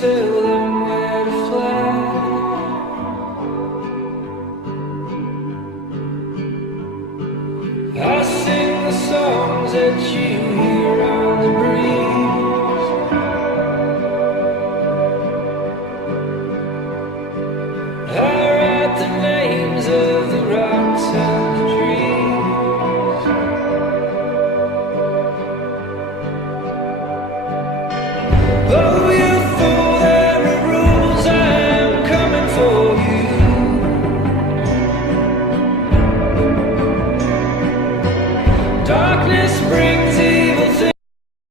tell them where to fly. I sing the songs that you hear on the breeze. I write the names of the rocks and the trees. Oh, you fool, there are rules, I am coming for you. Darkness brings it.